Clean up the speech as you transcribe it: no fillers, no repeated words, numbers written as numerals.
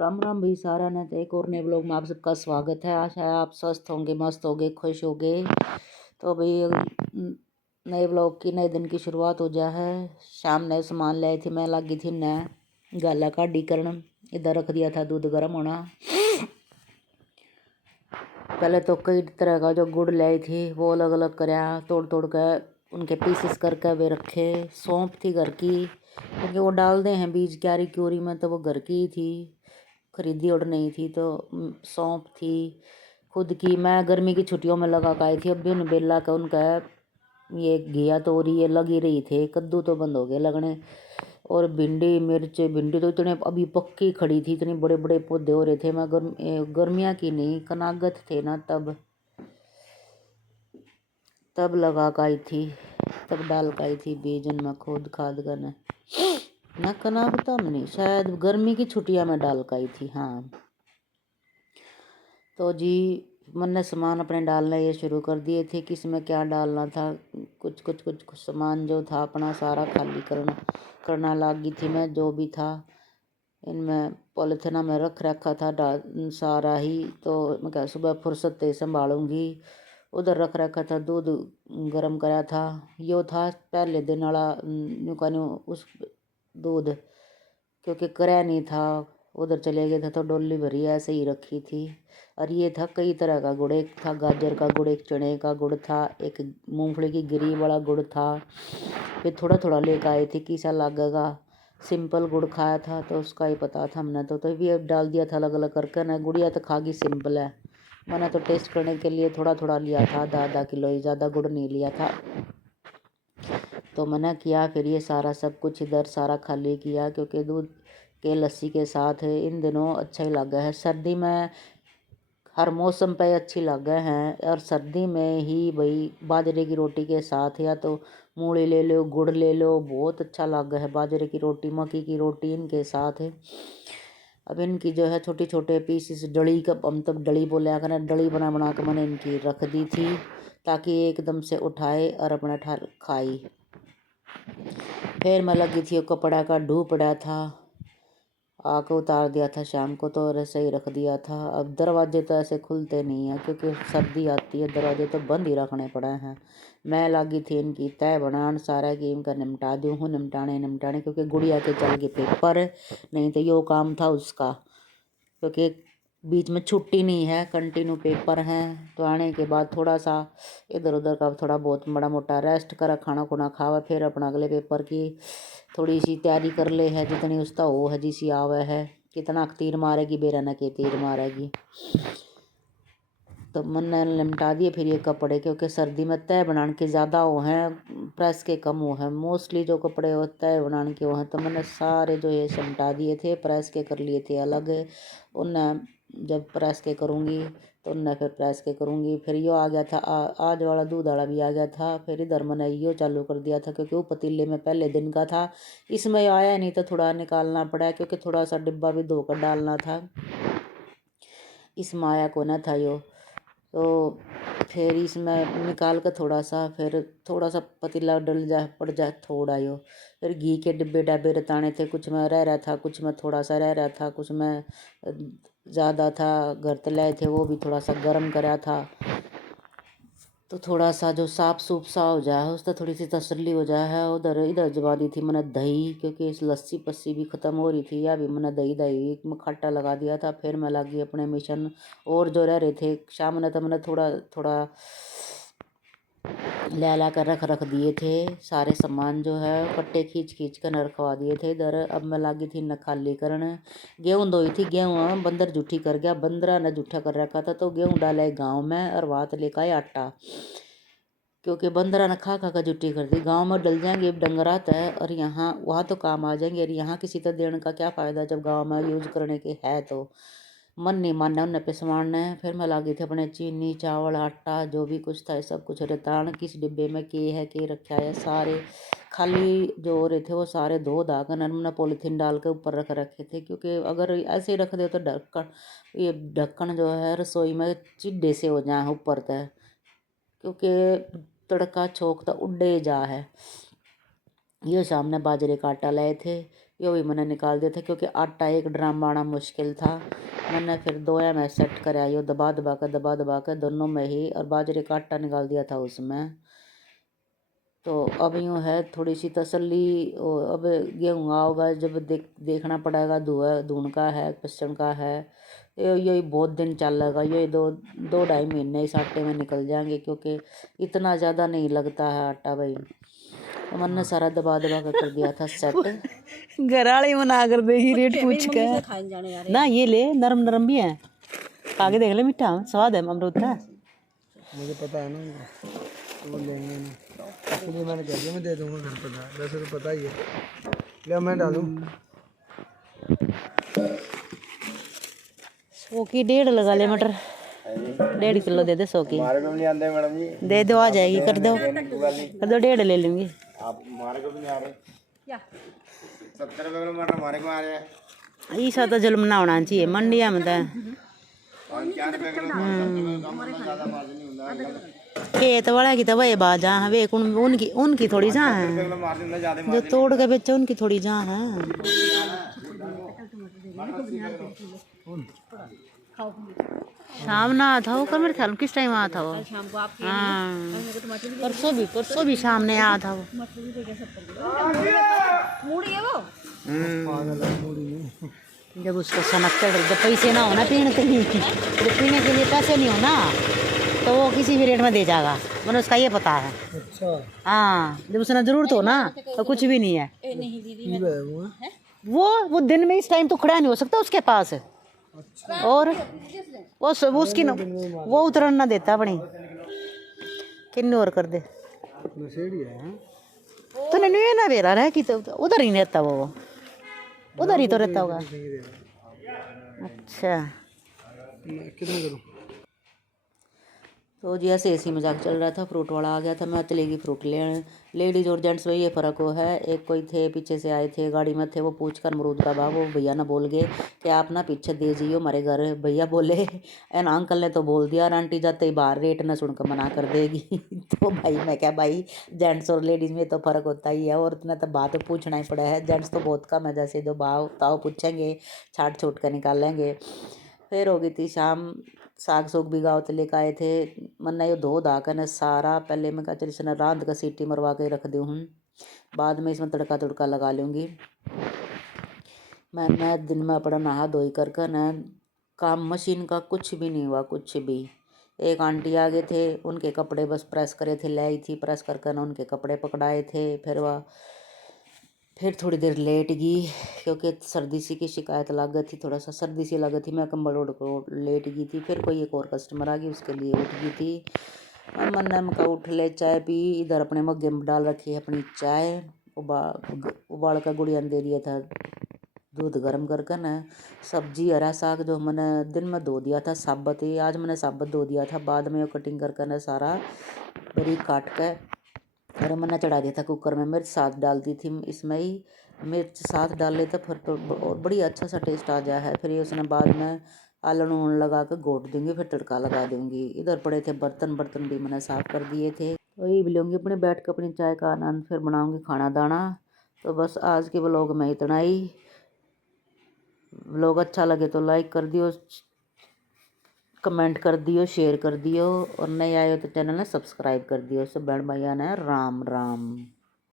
राम राम भाई सारा ने तो एक और नए ब्लॉग में आप सबका स्वागत है। आशा है आप स्वस्थ होंगे, मस्त होंगे, खुश होंगे। तो भाई नए ब्लॉग की नए दिन की शुरुआत हो जा है। शाम ने सामान लाई थी, मैं लगी थी न गाला काढ़ी करन। इधर रख दिया था दूध गर्म होना। पहले तो कई तरह का जो गुड़ लाई थी वो अलग अलग कराया, तोड़ तोड़ कर उनके पीसेस करके वे रखे। सौंफ थी घर की, क्योंकि वो डालते हैं बीज क्यारी क्यूरी में, तो वो घर की ही थी, खरीदी और नहीं थी। तो सौंफ थी खुद की, मैं गर्मी की छुट्टियों में लगा के आई थी। अब भी उन बेला का उनका ये घिया तोरी ये लगी रही थे, कद्दू तो बंद हो गए लगने। और भिंडी मिर्च, भिंडी तो इतने अभी पक्की खड़ी थी, इतने बड़े बड़े पौधे हो रहे थे। मैं गर्मियाँ की नहीं, कनागत थे ना, तब लगा के आई थी, तब डाल के आई थी बीज उनमें खोद खाद कर ना कनागता में नहीं, शायद गर्मी की छुट्टियां में डाल के आई थी। हाँ तो जी मैंने सामान अपने डालना ये शुरू कर दिए थे। किस में क्या डालना था, कुछ सामान जो था अपना सारा खाली करना लगी थी मैं। जो भी था इनमें पॉलिथीना में रख रखा था सारा ही। तो मैं क्या सुबह फुर्सत से संभालूंगी। उधर रख रखा था, दूध गर्म कराया था। यो था पहले दिन वाला न्यू का न्यू उस दूध, क्योंकि कराया नहीं था, उधर चले गए थे तो डोली भरी ऐसे ही रखी थी। और ये था कई तरह का गुड़, एक था गाजर का गुड़, एक चने का गुड़ था, एक मूंगफली की गिरी वाला गुड़ था। फिर थोड़ा थोड़ा लेकर आए थे, किसा लगेगा। सिंपल गुड़ खाया था तो उसका ही पता था हमने। तो भी अब डाल दिया था अलग अलग करके ना। गुड़िया तो खागी सिंपल है, मैंने तो टेस्ट करने के लिए थोड़ा थोड़ा लिया था, आधा किलो ही, ज़्यादा गुड़ नहीं लिया था। तो मैंने किया फिर ये सारा सब कुछ इधर सारा खाली किया, क्योंकि दूध के लस्सी के साथ इन दिनों अच्छा ही लगा है। सर्दी में हर मौसम पे अच्छी लगे हैं, और सर्दी में ही भाई बाजरे की रोटी के साथ या तो मूली ले लो, गुड़ ले लो, बहुत अच्छा लगा है। बाजरे की रोटी, मक्की की रोटी इनके साथ है। अब इनकी जो है छोटे छोटे पीस डली का, हम तब डली बोले करें, डली बना बना के मैंने इनकी रख दी थी, ताकि एकदम से उठाए और अपना खाई। फिर मैं लगी थी, कपड़ा का ढू पड़ा था, आके उतार दिया था शाम को, तो ऐसे ही रख दिया था। अब दरवाजे तो ऐसे खुलते नहीं हैं, क्योंकि सर्दी आती है, दरवाजे तो बंद ही रखने पड़े हैं। मैं लगी थी इनकी तय बनान सारा कि इनका निपटा दूँ हूँ, निपटाने, क्योंकि गुड़िया के चल गए पेपर, नहीं तो यो काम था उसका, क्योंकि बीच में छुट्टी नहीं है, कंटिन्यू पेपर हैं। तो आने के बाद थोड़ा सा इधर उधर का थोड़ा बहुत बड़ा मोटा रेस्ट करा, खाना खुना खावा, फिर अपना अगले पेपर की थोड़ी सी तैयारी कर ले है, जितनी उसका हो है, जिसी आवे है। कितना तीर मारेगी बेरा न के तीर मारेगी। तो मैंने निपटा दिए फिर ये कपड़े, क्योंकि सर्दी में तय बनाने के ज़्यादा वो हैं, प्रेस के कम वो हैं। मोस्टली जो कपड़े वो तय बनाने के वो हैं, तो मैंने सारे जो ये निपटा दिए थे, प्रेस के कर लिए थे अलग। उन्हें जब प्रेस के करूँगी तो उन्हें फिर प्रेस के करूँगी। फिर यो आ गया था आज वाला दूध वाला भी आ गया था। फिर इधर मैंने यो चालू कर दिया था, क्योंकि वो पतीले में पहले दिन का था, इसमें आया नहीं तो थोड़ा निकालना पड़ा, क्योंकि थोड़ा सा डिब्बा भी धोकर डालना था, इसमें आया को ना था यो। तो फिर इसमें निकाल कर थोड़ा सा पतीला डल जा पड़ जाए थोड़ा यो। फिर घी के डिब्बे डाबे रताने थे, कुछ में रह रहा था, कुछ में थोड़ा सा रह रहा था, कुछ में ज़्यादा था। घर तलाए थे वो भी थोड़ा सा गर्म करा था, तो थोड़ा सा जो साफ सूफ सा हो जाए, उससे थोड़ी सी तसल्ली हो जाए है। उधर इधर जमा दी थी मैंने दही, क्योंकि इस लस्सी पस्सी भी ख़त्म हो रही थी, या भी मैंने दही में खट्टा लगा दिया था। फिर मैं लगी अपने मिशन, और जो रह रहे थे शाम ने, तो मैंने थोड़ा थोड़ा ला कर रख दिए थे। सारे सामान जो है कट्टे खींच खींच कर न रखवा दिए थे इधर। अब मैं लगी थी न खाली करने। गेहूँ धोई थी, गेहूँ बंदर जूठी कर गया, बंदरा ने जूठा कर रखा था, तो गेहूँ डाले गाँव में और भात लेकर आए आटा, क्योंकि बंदरा ने खा खा कर जुट्टी कर दी। गांव में डल जाएंगे डंगरात है, और यहाँ वहाँ तो काम आ जाएंगे, और यहाँ किसी तरह देने का क्या फ़ायदा जब गांव में यूज करने के है। तो मन नहीं मानना उन्हें पे सामान। फिर मैं लागी थी अपने चीनी चावल आटा जो भी कुछ था सब कुछ रेतान, किस डिब्बे में के रखा है, सारे खाली जो हो रहे थे वो सारे धो धा कर हमने पॉलीथीन डाल के ऊपर रख रखे थे, क्योंकि अगर ऐसे ही रख दे तो ढक्कन जो है रसोई में चिड्डे से हो जाए ऊपर तक, क्योंकि तड़का छोंक तो उड्डे जा है। ये सामने बाजरे का आटा लाए थे, यो भी मैंने निकाल दिया था क्योंकि आटा एक ड्राम आना मुश्किल था। मैंने फिर 2 में सेट कराया, यो दबा दबा कर दोनों में ही, और बाजरे का आटा निकाल दिया था उसमें। तो अब यूँ है थोड़ी सी तसल्ली। अब गेहूँ होगा जब देखना पड़ेगा, धुन का है पिसण का है। यही बहुत दिन चलेगा, यही 2-2.5 महीने इस आटे में निकल जाएंगे क्योंकि इतना ज़्यादा नहीं लगता है आटा भाई। तो मैंने सारा दबा कर दिया था सेट। घर वाले मना कर देगी रेट पूछ के ना। ये ले, नरम नरम भी है, खा के देख ले, मीठा स्वाद है अमरूद का। मुझे पता है ना वो लेंगे ना, इसलिए मैंने कह दिया मैं दे दूंगा घर पर। वैसे तो पता ही है। ले मैं डालूं 100 की 1.5 लगा ले मटर, 1.5 किलो दे दे 100 की। हमारे को नहीं आते मैडम जी, दे दो, आ जाएगी, कर दो 1.5 ले लूंगी। आप हमारे को भी नहीं आ रहे क्या 70 रुपए किलो मटर हमारे को आ रहे हैं। ऐसा तो जुल्म ना होना चाहिए मंडिया में। तो 4 रुपए किलो ज़्यादा मार्जिन नहीं होता। खेत वाला की तो वही बात जहाँ वे उनकी थोड़ी जहाँ है, जो तोड़ के बेचे उनकी थोड़ी जहाँ है। शाम ना आता हो, मेरे ख्याल में किस टाइम आया था वो? हाँ, परसों भी शाम ने आया था वो। जब उसको सनकते, जब पैसे ना होना पीने के लिए, जब पीने के लिए पैसे नहीं होना तो वो किसी भी रेट में दे जाएगा, मैंने उसका ये पता है। अच्छा हाँ, जब उसने जरूरत हो ना तो कुछ भी नहीं है। वो दिन में इस टाइम तो खड़ा नहीं हो सकता उसके पास। और वो उसकी वो उतरन ना देता अपनी, किन्ने और कर दे तो नहीं ना बेरा रहा कि तो उधर ही रहता, वो उधर ही तो रहता होगा। अच्छा कितने करूं? तो जी ऐसे ऐसी मजाक चल रहा था। फ्रूट वाला आ गया था, मैं चलेगी फ्रूट लेने। लेडीज और जेंट्स में ये फ़र्क हो है, एक कोई थे पीछे से आए थे गाड़ी में थे, वो पूछ कर अमरूद का भाव, वो भैया ना बोल गए कि आप ना पीछे दे जाइए हमारे घर। भैया बोले एन अंकल ने तो बोल दिया, और आंटी जाते ही बाहर रेट ना सुनकर मना कर देगी। तो भाई मैं क्या भाई, जेंट्स और लेडीज़ में तो फ़र्क होता ही है, और इतना तो बात पूछना ही पड़ा है। जेंट्स तो बहुत कम है, जैसे जो भाव ताव पूछेंगे छाट छूट कर निकाल लेंगे। फिर हो गई थी शाम, साग सूग भी गाँव से लेकर आए थे। मन्ना यो धो धा कर न सारा, पहले मैं कहा चल इसने रांध का सीटी मरवा के रख दूँ, बाद में इसमें तड़का तुड़का लगा लूँगी। मैं दिन में अपना नहा धोई कर न काम मशीन का कुछ भी नहीं हुआ, कुछ भी। एक आंटी आ गए थे, उनके कपड़े बस प्रेस करे थे, ले आई थी प्रेस कर न उनके कपड़े पकड़ाए थे। फिर थोड़ी देर लेट गई क्योंकि सर्दी सी की शिकायत लग गई थी, थोड़ा सा सर्दी सी लग गई थी, मैं कंबल ओढ़ को लेट गई थी। फिर कोई एक और कस्टमर आ गई, उसके लिए उठ गई थी। और मन मका उठ ले, चाय पी, इधर अपने मग्गे में डाल रखी है अपनी चाय, उबाल कर गुड़िया ने दे दिया था दूध गर्म करके न। सब्जी हरा साग जो मैंने दिन में धो दिया था साबत ही, आज मैंने साबत धो दिया था, बाद में वो कटिंग करके न सारा बारीक काट के और मैंने चढ़ा दिया था कुकर में। मिर्च साथ डालती थी इसमें ही, मिर्च साथ डाल लेते फिर तो और बड़ी अच्छा सा टेस्ट आ जाए है। फिर ये उसने बाद में आलू नून लगा कर घोट दूँगी, फिर तड़का लगा दूँगी। इधर पड़े थे बर्तन भी मैंने साफ़ कर दिए थे, वही भी लूँगी अपने बैठ कर अपनी चाय का आनंद, फिर बनाऊँगी खाना दाना। तो बस आज के व्लॉग में इतना ही। व्लॉग अच्छा लगे तो लाइक कर दियो, कमेंट कर दियो, शेयर कर दियो, और नए आए हो तो चैनल ने सब्सक्राइब कर दियो। सब बहन भैया ने राम राम।